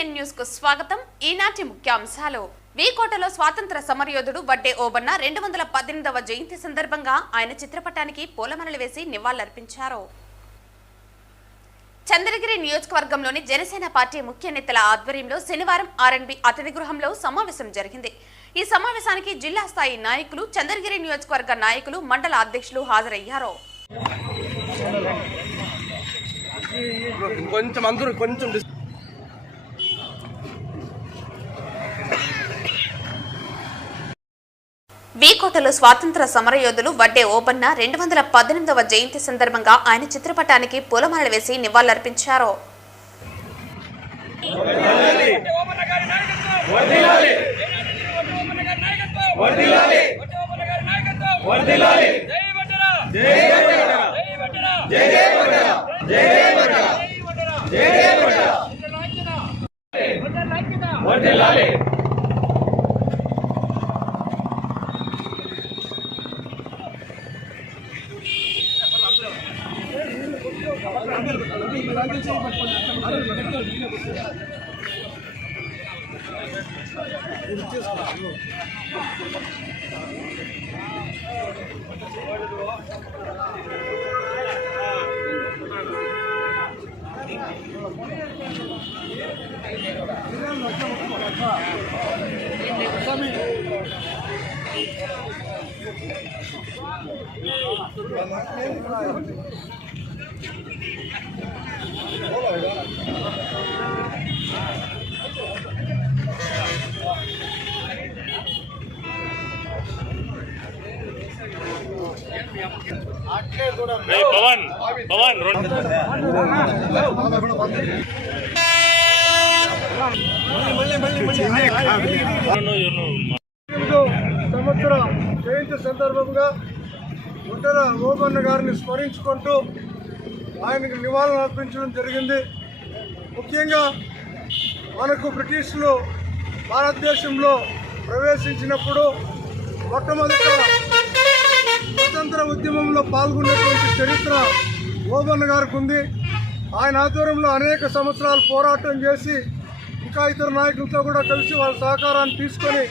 ABN news కు స్వాగతం. ఈనాటి ముఖ్యాంశాలు. వీకోటలో స్వాతంత్ర సమరయోధుడు వడ్డే ఓబన్న 218వ జయంతి సందర్భంగా ఆయన చిత్రపటానికి పూలమాలలు వేసి నివాళులర్పించారు. చంద్రగిరి నియోజకవర్గంలోని జనసేన పార్టీ ముఖ్య నేతల ఆధ్వర్యంలో శనివారం ఆర్ఎన్బి అతిథి గృహంలో సమావేశం జరిగింది. ఈ సమావేశానికి జిల్లా స్థాయి నాయకులు, చంద్రగిరి నియోజకవర్గ నాయకులు, మండల అధ్యక్షులు హాజరయ్యారు. వీకోటలో స్వాతంత్ర సమరయోధులు వడ్డే ఓబన్న 218వ జయంతి సందర్భంగా ఆయన చిత్రపటానికి పూలమాలలు వేసి నివాళులర్పించారు. సంవత్సర జయంతి సందర్భంగా వడ్డే ఓబన్న గారిని స్మరించుకుంటూ ఆయనకు నివాళులు అర్పించడం జరిగింది. ముఖ్యంగా మనకు బ్రిటిష్లు భారతదేశంలో ప్రవేశించినప్పుడు మొట్టమొదట స్వతంత్ర ఉద్యమంలో పాల్గొన్నటువంటి చరిత్ర ఓబన్న గారికి ఉంది. ఆయన ఆధ్వర్యంలో అనేక సంవత్సరాలు పోరాటం చేసి ఇంకా ఇతర నాయకులతో కూడా కలిసి వాళ్ళ సహకారాన్ని తీసుకొని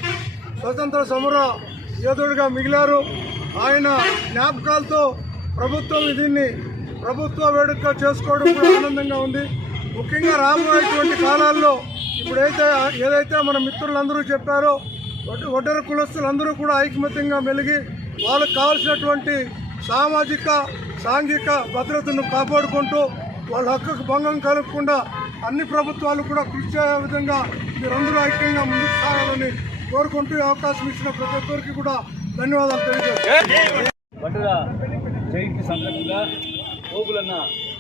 స్వతంత్ర సమర యోధుడిగా మిగిలారు. ఆయన జ్ఞాపకాలతో ప్రభుత్వం దీన్ని ప్రభుత్వ వేడుకగా చేసుకోవడం కూడా ఆనందంగా ఉంది. ముఖ్యంగా రాబోయేటువంటి కాలాల్లో ఏదైతే మన మిత్రులందరూ చెప్పారో ఒడ్డర కులస్తులందరూ కూడా ఐకమత్యంగా మెలిగి వాళ్ళకు కావాల్సినటువంటి సామాజిక, సాంఘిక భద్రతను కాపాడుకుంటూ వాళ్ళ హక్కుకు భంగం కలగకుండా అన్ని ప్రభుత్వాలు కూడా కృషి చేసే విధంగా మీరందరూ ఐక్యంగా ముందుకు సాగాలని కోరుకుంటూ అవకాశం ఇచ్చిన ప్రతి ఒక్కరికి కూడా ధన్యవాదాలు తెలియజేస్తాను. వడ్డే జయంతి సందర్భంగా ఓబులన్న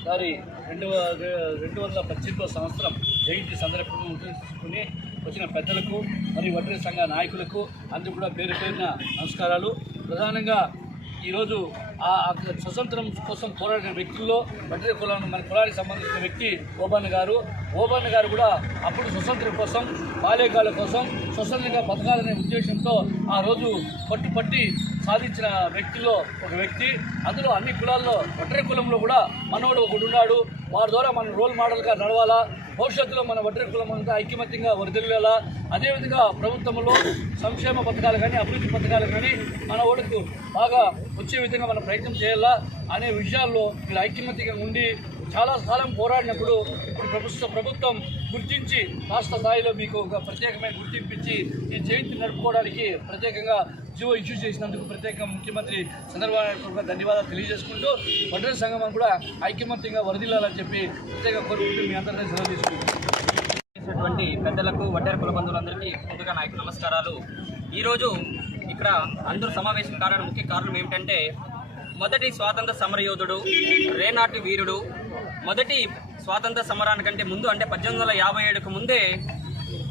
గారి 218వ సంవత్సరం జయంతి సందర్భంగా ఉద్దేశించుకుని వచ్చిన పెద్దలకు మరియు వడ్డే సంఘ నాయకులకు అందరూ కూడా పేరు పేరున నమస్కారాలు. ప్రధానంగా ఈరోజు ఆ స్వతంత్రం కోసం పోరాడిన వ్యక్తుల్లో వడ్డే కులం, మన కులానికి సంబంధించిన వ్యక్తి ఓబన్న గారు కూడా అప్పుడు స్వతంత్రం కోసం, బాల్యకాల కోసం స్వతంత్రంగా బతకాలనే ఉద్దేశంతో ఆ రోజు పట్టి సాధించిన వ్యక్తుల్లో ఒక వ్యక్తి. అందులో అన్ని కులాల్లో వడ్డే కులంలో కూడా మనోడు ఒకడు ఉన్నాడు. వారి ద్వారా మనం రోల్ మోడల్గా నడవాలా, భవిష్యత్తులో మన వడ్డే కులం అంతా ఐక్యమత్యంగా వర్ధిల్లేలా, అదేవిధంగా ప్రభుత్వంలో సంక్షేమ పథకాలు కానీ, అభివృద్ధి పథకాలు కానీ మన ఓటుకు బాగా వచ్చే విధంగా మనం ప్రయత్నం చేయాలా అనే విషయాల్లో మీరు ఐక్యమత్యంగా ఉండి చాలా కాలం పోరాడినప్పుడు ప్రభుత్వం గుర్తించి రాష్ట్ర స్థాయిలో మీకు ఒక ప్రత్యేకమైన గుర్తింపించి ఈ జయంతి నడుపుకోవడానికి ప్రత్యేకంగా జీవో ఇష్యూ చేసినందుకు ప్రత్యేకంగా ముఖ్యమంత్రి చంద్రబాబు నాయుడు ధన్యవాదాలు తెలియజేసుకుంటూ వడ్డే సంఘం కూడా ఐక్యమత్యంగా వరదిల్లాలని చెప్పి ప్రత్యేకంగా కోరుకుంటూ మీ అందరినీ సెలవు తీసుకుంటున్నటువంటి పెద్దలకు, వడ్డే కుల బంధువులందరికీ ముందుగా నాయకు నమస్కారాలు. ఈరోజు ఇక్కడ అందరూ సమావేశం కావడానికి ముఖ్య కారణం ఏమిటంటే, మొదటి స్వాతంత్ర సమరయోధుడు, రేనాటి వీరుడు, మొదటి స్వాతంత్ర సమరానికంటే ముందు అంటే 1857కు ముందే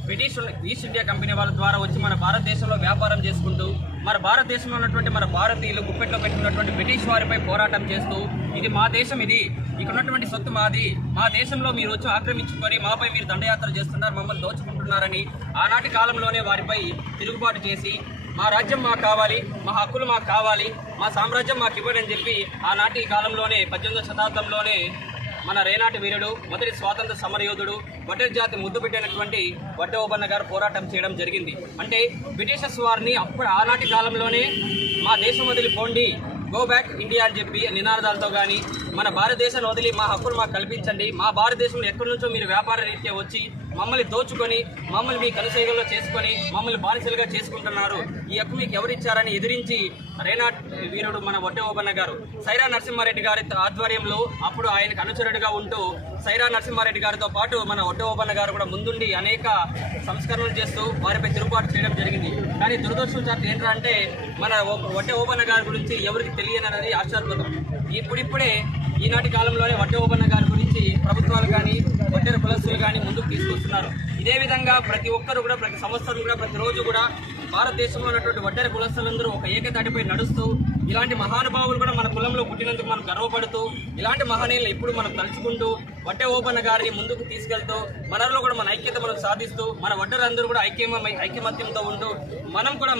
బ్రిటిష్ ఈస్ట్ ఇండియా కంపెనీ వాళ్ళ ద్వారా వచ్చి మన భారతదేశంలో వ్యాపారం చేసుకుంటూ మన భారతదేశంలో ఉన్నటువంటి మన భారతీయులు గుప్పెట్లో పెట్టుకున్నటువంటి బ్రిటిష్ వారిపై పోరాటం చేస్తూ ఇది మా దేశం, ఇది ఇక్కడ ఉన్నటువంటి సొత్తు మాది, మా దేశంలో మీరు వచ్చి ఆక్రమించుకొని మాపై మీరు దండయాత్ర చేస్తున్నారు, మమ్మల్ని దోచుకుంటున్నారని ఆనాటి కాలంలోనే వారిపై తిరుగుబాటు చేసి మా రాజ్యం మాకు కావాలి, మా హక్కులు మాకు కావాలి, మా సామ్రాజ్యం మాకు ఇవ్వండి అని చెప్పి ఆనాటి కాలంలోనే 18వ శతాబ్దంలోనే మన రేనాటి వీరుడు, మొదటి స్వాతంత్ర సమరయోధుడు, వడ్డెర జాతి ముద్దు పెట్టినటువంటి వడ్డే ఓబన్న గారు పోరాటం చేయడం జరిగింది. అంటే బ్రిటిషర్స్ వారిని అప్పుడు ఆనాటి కాలంలోనే మా దేశం వదిలి పోండి, గో బ్యాక్ ఇండియా అని చెప్పి నినాదాలతో కానీ, మన భారతదేశాన్ని వదిలి మా హక్కులు మాకు కల్పించండి, మా భారతదేశంలో ఎక్కడి నుంచో మీరు వ్యాపార రీత్యా వచ్చి మమ్మల్ని దోచుకొని మమ్మల్ని మీ కనుసైగల్లో చేసుకొని మమ్మల్ని బానిసలుగా చేసుకుంటున్నారు, ఈ హక్కు మీకు ఎవరిచ్చారని ఎదిరించి రేనాటి వీరుడు మన వడ్డే ఓబన్న గారు సైరా నరసింహారెడ్డి గారి ఆధ్వర్యంలో అప్పుడు ఆయనకు అనుచరుడిగా ఉంటూ సైరా నరసింహారెడ్డి గారితో పాటు మన వడ్డే ఓబన్న గారు కూడా ముందుండి అనేక సంస్కరణలు చేస్తూ వారిపై తిరుగుబాటు చేయడం జరిగింది. కానీ దురదృష్టం ఏంటంటే మన వడ్డే ఓబన్న గారి గురించి ఎవరికి తెలియనది ఆశ్చర్యపోతాం. ఇప్పుడిప్పుడే ఈనాటి కాలంలోనే వడ్డే ఓబన్న గారి గురించి ప్రభుత్వాలు కానీ వడ్డెర కులస్తులు కానీ ముందుకు తీసుకొస్తున్నారు. ఇదే విధంగా ప్రతి ఒక్కరు కూడా ప్రతి సంవత్సరం కూడా ప్రతిరోజు కూడా భారతదేశంలో ఉన్నటువంటి వడ్డెర కులస్తులందరూ ఒక ఏకతాటిపై నడుస్తూ ఇలాంటి మహానుభావులు కూడా మన కులంలో పుట్టినందుకు మనం గర్వపడుతూ ఇలాంటి మహనీయులు ఇప్పుడు మనం తలుచుకుంటూ వడ్డే ఓబన్న గారిని ముందుకు తీసుకెళ్తూ మనలో కూడా మన ఐక్యత మనం సాధిస్తూ మన వడ్డెరందరూ కూడా ఐకమత్యంతో ఉంటూ మనకు కూడా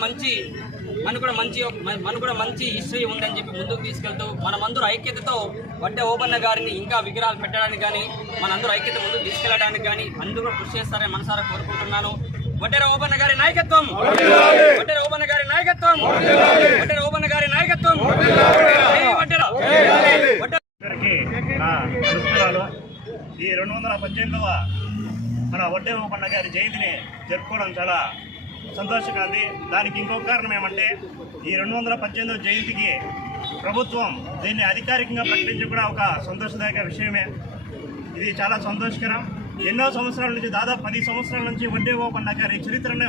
మంచి హిస్టరీ ఉందని చెప్పి ముందుకు తీసుకెళ్తూ మనమందరూ ఐక్యతతో వడ్డే ఓబన్న గారిని ఇంకా విగ్రహాలు పెట్టడానికి కానీ మనందరూ ఐక్యత ముందుకు తీసుకెళ్లడానికి కానీ అందరూ కూడా కృషి చేస్తారని మనసారా కోరుకుంటున్నాను. వడ్డెర ఓబన్న గారి నాయకత్వం, వడ్డెర ఓబన్న గారి నాయకత్వం, వడ్డెర ఓబన్న గారి నాయకత్వం. ఈ 218వ మన వడ్డే ఓబన్న గారి జయంతిని జరుపుకోవడం చాలా సంతోషంగా ఉంది. దానికి ఇంకొక కారణం ఏమంటే ఈ 218వ జయంతికి ప్రభుత్వం దీన్ని అధికారికంగా ప్రకటించడం కూడా ఒక సంతోషదాయక విషయమే. ఇది చాలా సంతోషకరం. ఎన్నో సంవత్సరాల నుంచి, దాదాపు 10 సంవత్సరాల నుంచి వడ్డే ఓబన్న గారి చరిత్రను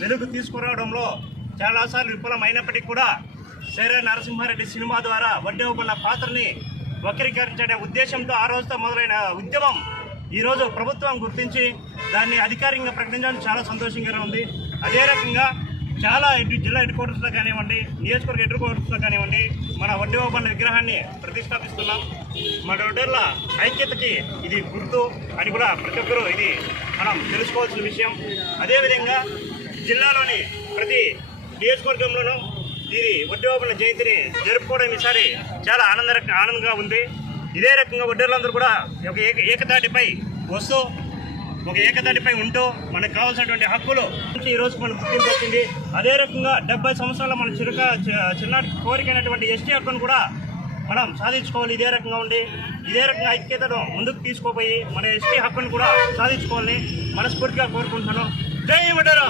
వెలుగు తీసుకురావడంలో చాలాసార్లు విఫలమైనప్పటికీ కూడా సైరా నరసింహారెడ్డి సినిమా ద్వారా వడ్డే ఓబన్న పాత్రని వక్రీకరించే ఉద్దేశంతో ఆ రోజుతో మొదలైన ఉద్యమం ఈరోజు ప్రభుత్వం గుర్తించి దాన్ని అధికారికంగా ప్రకటించడం చాలా సంతోషంగా ఉంది. అదే రకంగా చాలా జిల్లా హెడ్ క్వార్టర్స్లో కానివ్వండి, నియోజకవర్గ హెడ్ క్వార్టర్స్లో కానివ్వండి మన వడ్డే ఓబన్న విగ్రహాన్ని ప్రతిష్టాపిస్తున్నాం. మన వడ్డెర్ల ఐక్యతకి ఇది గుర్తు అని కూడా ప్రతి ఒక్కరూ ఇది మనం తెలుసుకోవాల్సిన విషయం. అదేవిధంగా జిల్లాలోని ప్రతి నియోజకవర్గంలోనూ ఈ వడ్డే ఓబన్న జయంతిని జరుపుకోవడం ఈసారి చాలా ఆనందంగా ఉంది. ఇదే రకంగా వడ్డెర్లందరూ కూడా ఒక ఏకతాటిపై వస్తూ ఒక ఏకతాటిపై ఉంటూ మనకు కావాల్సినటువంటి హక్కులు ఈరోజు మనం గుర్తింపు వచ్చింది. అదే రకంగా 70 సంవత్సరాల మన చిన్నటి కోరికైనటువంటి ఎస్టీ హక్కును కూడా మనం సాధించుకోవాలి. ఇదే రకంగా ఉండి ఇదే రకంగా ఐక్యతను ముందుకు తీసుకుపోయి మన ఎస్టీ హక్కును కూడా సాధించుకోవాలని మనస్ఫూర్తిగా కోరుకుంటున్నాను. జై వడ్డెర.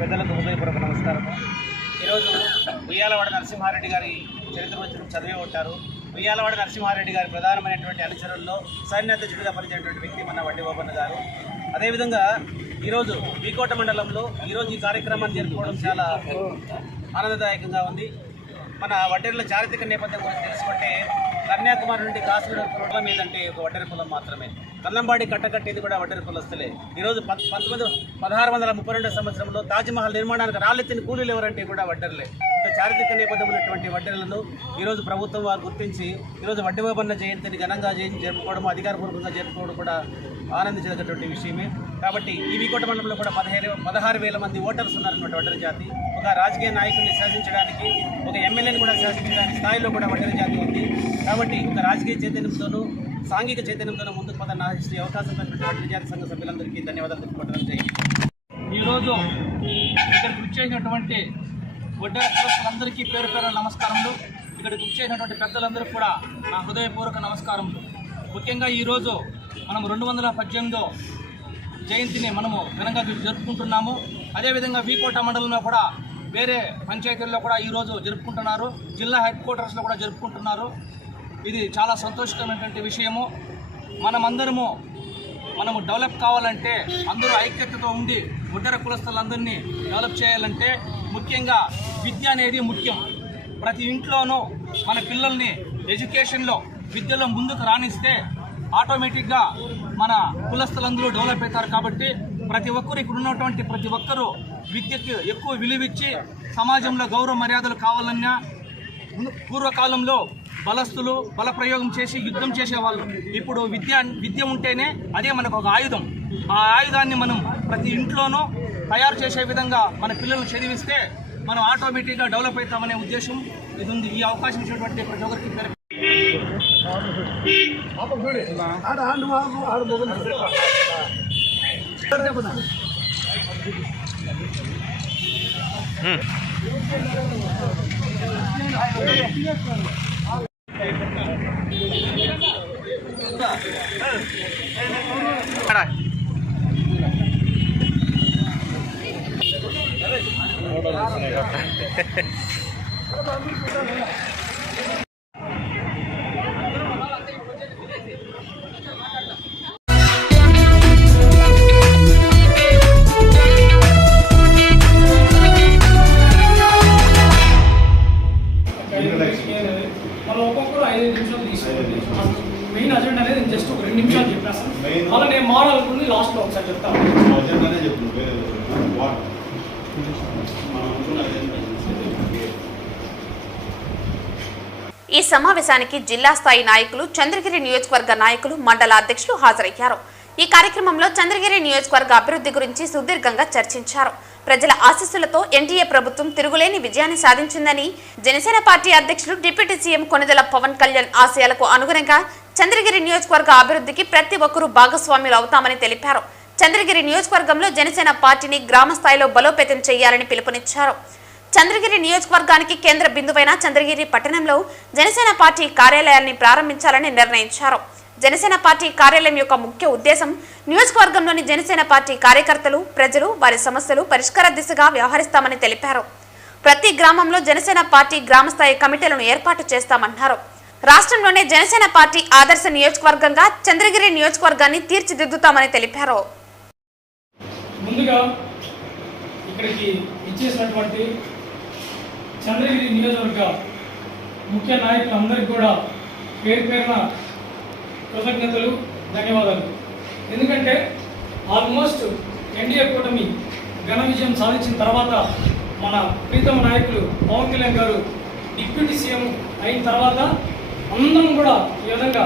పెద్దలకు హృదయపూర్వక నమస్కారం. ఈరోజు ఉయ్యాలవాడ నరసింహారెడ్డి గారి చరిత్ర గురించి చదివే ఉంటారు. ఉయ్యాలవాడ నరసింహారెడ్డి గారి ప్రధానమైనటువంటి అనుచరుల్లో సైన్యాధ్యక్షుడిగా పనిచేసినటువంటి వ్యక్తి మన వడ్డే ఓబన్న గారు. అదేవిధంగా ఈరోజు వీకోట మండలంలో ఈరోజు ఈ కార్యక్రమాన్ని జరుపుకోవడం చాలా ఆనందదాయకంగా ఉంది. మన వడ్డెర్ల చారిత్రక నేపథ్యం గురించి తెలుసుకుంటే కన్యాకుమారి నుండి కాశ్మీర్ కులం ఏదంటే ఒక వడ్డెర కులం మాత్రమే. కల్లంబాడి కట్టకట్టేది కూడా వడ్డెర కులస్తులే. ఈరోజు 1632 సంవత్సరంలో తాజ్మహల్ నిర్మాణానికి రాళ్ళెత్తిన కూలీలు ఎవరంటే కూడా వడ్డెర్లే. ఇంత చారిత్రక నేపథ్యం ఉన్నటువంటి వడ్డెర్లను ఈరోజు ప్రభుత్వం వారు గుర్తించి ఈరోజు వడ్డే ఓబన్న జయంతిని ఘనంగా జరుపుకోవడం, అధికారపూర్వకంగా జరుపుకోవడం కూడా ఆనందించదగ్గటువంటి విషయమే. కాబట్టి ఈ వీకోట మండలంలో కూడా 16,000 మంది ఓటర్స్ ఉన్నారన్నమాట వడ్డెర జాతి. ఒక రాజకీయ నాయకుడిని శాసించడానికి, ఒక ఎమ్మెల్యేని కూడా శాసించడానికి స్థాయిలో కూడా వడ్డెర జాతి ఉంది. కాబట్టి ఒక రాజకీయ చైతన్యంతోనూ సాంఘిక చైతన్యంతోనూ ముందుకు పదన ఆశించే అవకాశం కలిగిన వడ్డెర జాతి సంఘ సభ్యులందరికీ ధన్యవాదాలు తెలుపుకోవడం జరిగింది. ఈరోజు ఇక్కడికి వచ్చేసినటువంటి వడ్డెర కులస్తులందరికీ పేరు నమస్కారములు. ఇక్కడికి వచ్చేసినటువంటి పెద్దలందరికీ కూడా నా హృదయపూర్వక నమస్కారములు. ముఖ్యంగా ఈరోజు మనం 218వ జయంతిని మనము ఘనంగా జరుపుకుంటున్నాము. అదేవిధంగా వీకోట మండలంలో కూడా వేరే పంచాయతీల్లో కూడా ఈరోజు జరుపుకుంటున్నారు. జిల్లా హెడ్ క్వార్టర్స్లో కూడా జరుపుకుంటున్నారు. ఇది చాలా సంతోషకరమైనటువంటి విషయము. మనము డెవలప్ కావాలంటే అందరూ ఐక్యతతో ఉండి వడ్డెర కులస్తులందరినీ డెవలప్ చేయాలంటే ముఖ్యంగా విద్య అనేది ముఖ్యం. ప్రతి ఇంట్లోనూ మన పిల్లల్ని ఎడ్యుకేషన్లో విద్యలో ముందుకు రాణిస్తే ఆటోమేటిక్గా మన కులస్తులందరూ డెవలప్ అవుతారు. కాబట్టి ప్రతి ఒక్కరు ఇక్కడ ఉన్నటువంటి ప్రతి ఒక్కరూ విద్యకు ఎక్కువ విలువిచ్చి సమాజంలో గౌరవ మర్యాదలు కావాలన్నా పూర్వకాలంలో బలస్తులు బలప్రయోగం చేసి యుద్ధం చేసేవాళ్ళు. ఇప్పుడు విద్య ఉంటేనే అదే మనకు ఒక ఆయుధం. ఆ ఆయుధాన్ని మనం ప్రతి ఇంట్లోనూ తయారు చేసే విధంగా మన పిల్లలను చదివిస్తే మనం ఆటోమేటిక్గా డెవలప్ అవుతామనే ఉద్దేశం ఇది ఉంది. ఈ అవకాశం ఇచ్చినటువంటి ప్రతి ఒక్కరికి మనం ఒక్కొక్కరు 5 నిమిషాలు తీసుకోండి. మెయిన్ అజెండా అనేది నేను జస్ట్ ఒక 2 నిమిషాలు చెప్పేస్తాను. మళ్ళీ నేను మోడల్ అనుకుంది లాస్ట్లో ఒకసారి చెప్తాను. ఈ సమావేశానికి జిల్లా స్థాయి నాయకులు, చంద్రగిరి నియోజకవర్గ నాయకులు, మండల అధ్యక్షులు హాజరయ్యారు. ఈ కార్యక్రమంలో చంద్రగిరి నియోజకవర్గ అభివృద్ధి గురించి సుదీర్ఘంగా చర్చించారు. ప్రజల ఆశీస్సులతో ఎన్డీఏ ప్రభుత్వం తిరుగులేని విజయాన్ని సాధించిందని, జనసేన పార్టీ అధ్యక్షులు డిప్యూటీ సీఎం కొణిదెల పవన్ కళ్యాణ్ ఆశయాలకు అనుగుణంగా చంద్రగిరి నియోజకవర్గ అభివృద్ధికి ప్రతి ఒక్కరూ భాగస్వాములు అవుతామని తెలిపారు. చంద్రగిరి నియోజకవర్గంలో జనసేన పార్టీని గ్రామ స్థాయిలో బలోపేతం చేయాలని పిలుపునిచ్చారు. చంద్రగిరి నియోజకవర్గానికి కేంద్ర బిందువైన చంద్రగిరి పట్టణంలో జనసేన పార్టీ కార్యాలయాన్ని ప్రారంభించాలని నిర్ణయించారు. జనసేన పార్టీ కార్యాలయం యొక్క ముఖ్య ఉద్దేశం నియోజకవర్గంలోని జనసేన పార్టీ కార్యకర్తలు, ప్రజలు వారి సమస్యలు పరిష్కార దిశగా వ్యవహరిస్తామని తెలిపారు. ప్రతి గ్రామంలో జనసేన పార్టీ గ్రామస్థాయి కమిటీలను ఏర్పాటు చేస్తామన్నారు. రాష్ట్రంలోనే జనసేన పార్టీ ఆదర్శ నియోజకవర్గంగా చంద్రగిరి నియోజకవర్గాన్ని తీర్చిదిద్దుతామని తెలిపారు. ముందుగా ఇక్కడికి ఇచ్చేసినటువంటి చంద్రగిరి నియోజకవర్గ ముఖ్య నాయకులందరికీ కూడా పేరు పేరున కృతజ్ఞతలు, ధన్యవాదాలు. ఎందుకంటే ఆల్మోస్ట్ ఎన్డీఏ కూటమి ఘన విజయం సాధించిన తర్వాత మన ప్రీతమ నాయకులు పవన్ కళ్యాణ్ గారు డిప్యూటీ సీఎం అయిన తర్వాత అందరం కూడా ఈ విధంగా